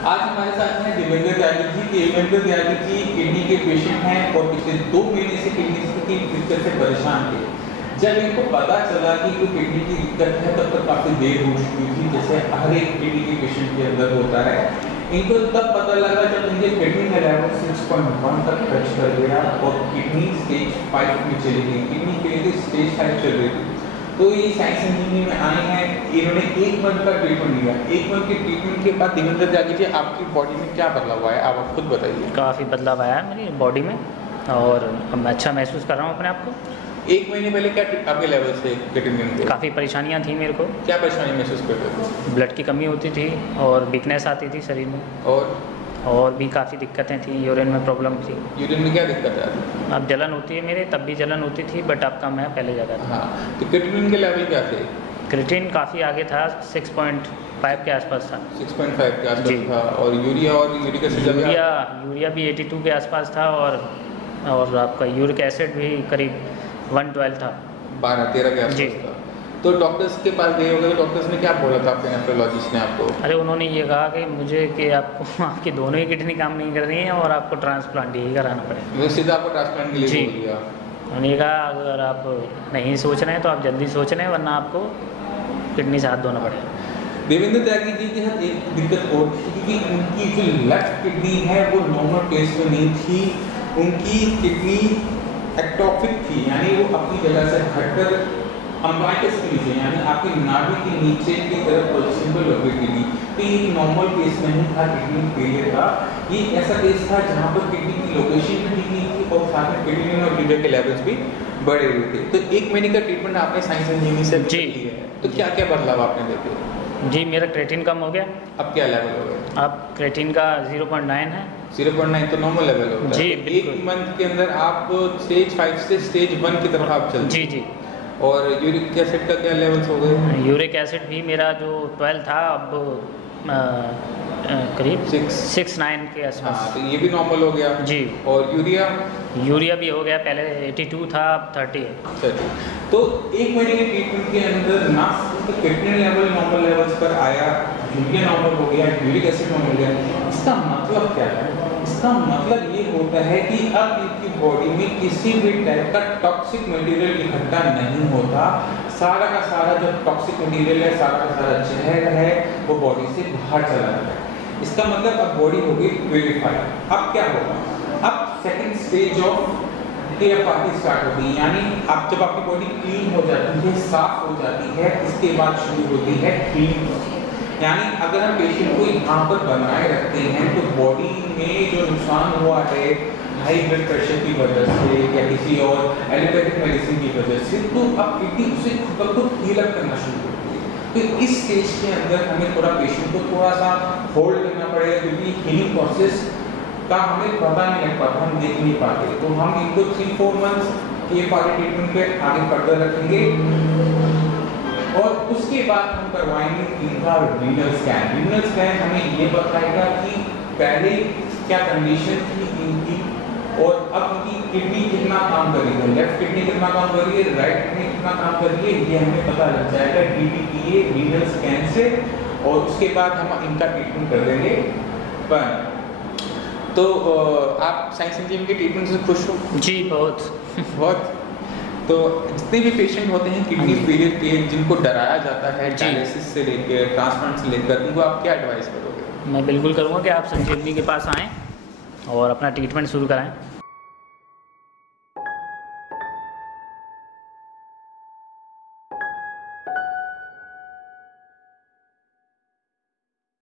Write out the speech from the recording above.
आज हमारे साथ हैं देवेंद्र त्यागी जी। देवेंद्र त्यागी जी किडनी के पेशेंट हैं और पिछले 2 महीने से किडनी की दिक्कत से परेशान थे। जब इनको पता चला कि कोई किडनी की दिक्कत है तब तक काफ़ी देर हो चुकी थी, जैसे हर एक किडनी के पेशेंट के अंदर होता है। इनको तब पता लगा जब इनके किडनी का लेवल 6.1 तक टच कर गया और किडनी स्टेज 5 में चली गई। किडनी फेलियर स्टेज 5 चल रही थी। तो ये साइंस इंजीनियरिंग में आए हैं, इन्होंने 1 मंथ का ट्रीटमेंट लिया। 1 मंथ के ट्रीटमेंट के बाद देवेंद्र त्यागी जी आपकी बॉडी में क्या बदलाव आया, आप खुद बताइए। काफ़ी बदलाव आया है मेरी बॉडी में और अब मैं अच्छा महसूस कर रहा हूँ अपने आप को। 1 महीने पहले क्या आपके लेवल से किडनी के? काफ़ी परेशानियाँ थी मेरे को। क्या परेशानी महसूस करते थे? ब्लड की कमी होती थी और वीकनेस आती थी शरीर में, और भी काफ़ी दिक्कतें थी। यूरिन में प्रॉब्लम थी। यूरिन में क्या दिक्कत है? अब जलन होती है मेरे, तब भी जलन होती थी बट अब कम है, पहले ज़्यादा था। हाँ, तो क्रिएटिनिन के लेवल क्या थे? क्रिएटिनिन काफ़ी आगे था, 6.5 के आसपास था। 6.5 के आसपास था। और यूरिया और यूरिक एसिड? यूरिया भी 82 के आसपास था और आपका यूरिक एसिड भी करीब 112 था। 12-13 के आसपास था। तो डॉक्टर्स के पास गए होंगे, तो डॉक्टर्स ने क्या बोला था आपके नेफ्रोलॉजिस्ट ने आपको? अरे उन्होंने ये कहा कि मुझे कि आपको आपकी दोनों ही किडनी काम नहीं कर रही हैं और आपको ट्रांसप्लांट ही कराना पड़ेगा। वो सीधा आपको ट्रांसप्लांट के लिए बोल दिया? उन्होंने कहा अगर आप नहीं सोच रहे हैं तो आप जल्दी सोच रहे हैं, वरना आपको किडनी से हाथ धोना पड़ेगा। देवेंद्र त्यागी जी के साथ एक दिक्कत और थी कि उनकी जो लेफ्ट किडनी है वो नॉर्मल केस में नहीं थी। उनकी किडनी एक्टोपिक थी, यानी वो अपनी जगह से हटकर अम्बाइटस के नीचे, यानी आपकी नाभि के नीचे की तरफ पोजीशन पर लोकेटेड थी। तो ये एक नॉर्मल केस नहीं था, किडनी फेलियर था। ये ऐसा केस था जहाँ पर किडनी की लोकेशन भी ठीक नहीं थी और साथ में किडनी और लीवर के लेवल्स भी बढ़े हुए थे। तो 1 महीने का ट्रीटमेंट आपने साइंस इंजीनियरिंग से लिया है, तो क्या क्या बदलाव आपने देखे? जी, मेरा क्रिएटिनिन कम हो गया। अब क्या लेवल हो गया? अब क्रिएटिनिन का 0.9 है। 0.9 तो नॉर्मल लेवल होता है। जी, 1 मंथ के अंदर आप स्टेज 5 से स्टेज 1 की तरफ आप चलते? जी। और यूरिक एसिड का क्या लेवल्स हो गए? यूरिक एसिड भी मेरा जो 12 था अब करीब 6.9 के आसपास। हाँ, तो ये भी नॉर्मल हो गया। जी। और यूरिया भी हो गया, पहले 82 था, अब 30 है। तो 1 महीने के ट्रीटमेंट के अंदर ना सिर्फ किडनी लेवल नॉर्मल लेवल्स पर आया, यूरिया नॉर्मल हो गया, यूरिक एसिड नॉर्मल हो गया। इसका मतलब क्या है? इसका मतलब ये होता है कि अब इनकी बॉडी में किसी भी टाइप का टॉक्सिक मटेरियल इकट्ठा नहीं होता। सारा का सारा जो टॉक्सिक मटेरियल है, सारा का सारा जहर है, वो बॉडी से बाहर चला जाता है। इसका मतलब अब बॉडी हो गई प्यूरिफाइड। अब क्या होगा? अब second stage of party start होती है, यानी अब जब आपकी बॉडी क्लीन हो जाती है, साफ हो जाती है, इसके बाद शुरू होती है क्लीन। यानी अगर हम पेशेंट को यहाँ पर बनाए रखते हैं तो बॉडी में जो नुकसान हुआ है हाई ब्लड प्रेशर की वजह से या किसी और एलोपैथिक मेडिसिन की वजह से, तो अब किडनी उसे खुद को हील अप करना शुरू करती है। तो इस स्टेज के अंदर हमें थोड़ा पेशेंट को थोड़ा सा होल्ड करना पड़ेगा, क्योंकि हीलिंग प्रोसेस का हमें पता नहीं लग पाता, हम देख नहीं पाते। तो हम इनको 3-4 मंथ्स ये वाले ट्रीटमेंट पे आगे फर्दर रखेंगे और उसके बाद हम करवाएंगे इनका रीनल स्कैन। रीनल स्कैन हमें ये बताएगा कि पहले क्या कंडीशन थी इनकी और अब इनकी किडनी कितना काम कर रही है, लेफ्ट किडनी कितना काम कर रही है, राइट किडनी कितना काम कर रही है, ये हमें पता लग जाएगा DTPA रीनल स्कैन से। और उसके बाद हम इनका ट्रीटमेंट कर देंगे। पर तो आप साइंस इंजीनियरिंग के ट्रीटमेंट से खुश हो? जी, बहुत। तो जितने भी पेशेंट होते हैं किडनी फेलियर के, जिनको डराया जाता है डायलिसिस से लेकर ट्रांसप्लांट से लेकर, उनको आप क्या एडवाइस करोगे? मैं बिल्कुल करूँगा कि आप संजीवनी के पास आएँ और अपना ट्रीटमेंट शुरू कराएं।